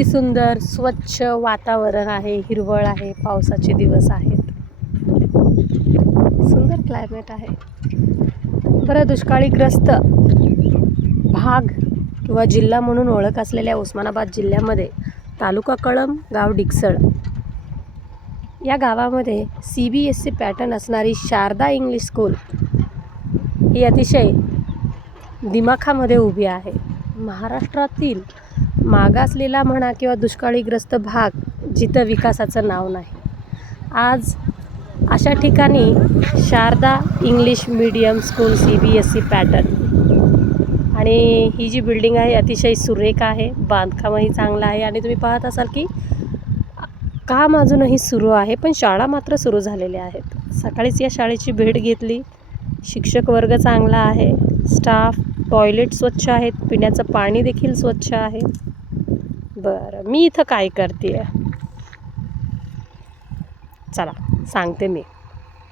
किती सुंदर स्वच्छ वातावरण आहे, हिरवळ आहे, पावसाचे दिवस आहेत, सुंदर क्लायमेट आहे. बरं, दुष्काळीग्रस्त भाग किंवा जिल्हा म्हणून ओळख असलेल्या उस्मानाबाद जिल्ह्यामध्ये तालुका कळंब, गाव डिकसळ या गावामध्ये CBSE पॅटर्न असणारी शारदा इंग्लिश स्कूल ही अतिशय दिमाखामध्ये उभी आहे. महाराष्ट्रातील मागासलेला म्हणा किंवा दुष्काळीग्रस्त भाग जिथं विकासाचं नाव नाही, आज अशा ठिकाणी Sharda English medium school CBSE pattern, आणि ही जी बिल्डिंग आहे अतिशय सुरेख आहे, बांधकामही चांगलं आहे. आणि तुम्ही पाहत असाल की काम अजूनही सुरू आहे, पण शाळा मात्र सुरू झालेल्या आहेत. सकाळीच या शाळेची भेट घेतली. शिक्षक वर्ग चांगला आहे, स्टाफ, टॉयलेट स्वच्छ आहेत, पिण्याचं पाणी देखील स्वच्छ आहे. बरं, मी इथं काय करते चला सांगते मी.